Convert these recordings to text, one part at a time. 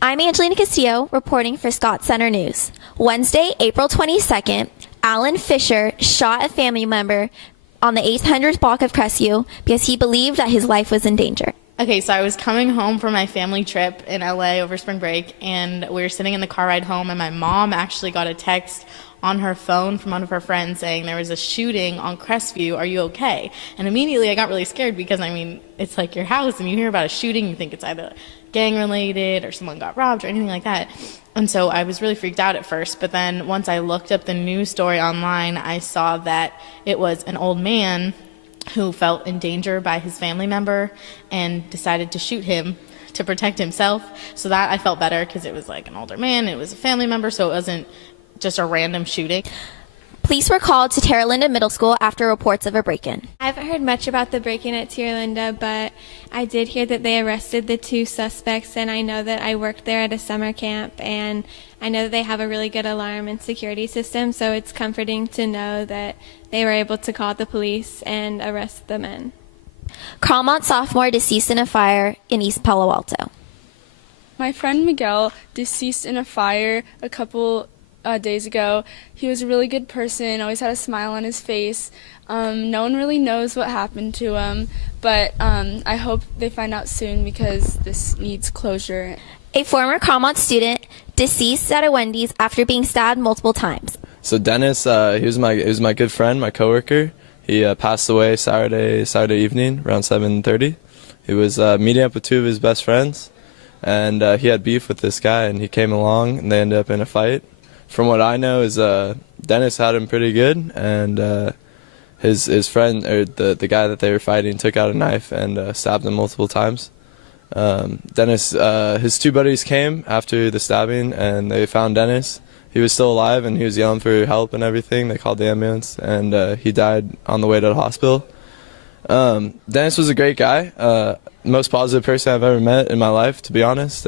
I'm Angelina Castillo, reporting for Scott Center News. Wednesday, April 22nd, Alan Fisher shot a family member on the 800th block of Crestview because he believed that his life was in danger. Okay, so I was coming home from my family trip in LA over spring break, and we were sitting in the car ride home, and my mom actually got a text on her phone from one of her friends saying there was a shooting on Crestview, are you okay? And immediately I got really scared because, I mean, it's like your house and you hear about a shooting, you think it's either gang related or someone got robbed or anything like that. And so I was really freaked out at first, but then once I looked up the news story online, I saw that it was an old man who felt in danger by his family member and decided to shoot him to protect himself. So that I felt better because it was like an older man, it was a family member, so it wasn't just a random shooting. Police were called to Terra Linda Middle School after reports of a break-in. I haven't heard much about the break-in at Terra Linda, but I did hear that they arrested the 2 suspects, and I know that I worked there at a summer camp, and I know that they have a really good alarm and security system, so it's comforting to know that they were able to call the police and arrest the men. Carlmont sophomore deceased in a fire in East Palo Alto. My friend Miguel deceased in a fire a couple days ago. He was a really good person, always had a smile on his face. No one really knows what happened to him, but I hope they find out soon because this needs closure. A former Carlmont student deceased at a Wendy's after being stabbed multiple times. So Dennis, he was my good friend, my coworker. He passed away Saturday evening around 7:30. He was meeting up with 2 of his best friends, and he had beef with this guy, and he came along, and they ended up in a fight. From what I know is Dennis had him pretty good, and his friend, or the guy that they were fighting, took out a knife and stabbed him multiple times. Dennis, his 2 buddies came after the stabbing, and they found Dennis. He was still alive, and he was yelling for help and everything. They called the ambulance, and he died on the way to the hospital. Dennis was a great guy, most positive person I've ever met in my life, to be honest.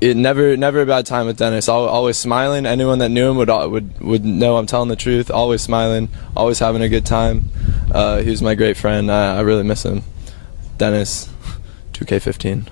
It never a bad time with Dennis. Always smiling. Anyone that knew him would know I'm telling the truth. Always smiling, always having a good time. He was my great friend. I really miss him. Dennis, 2K15.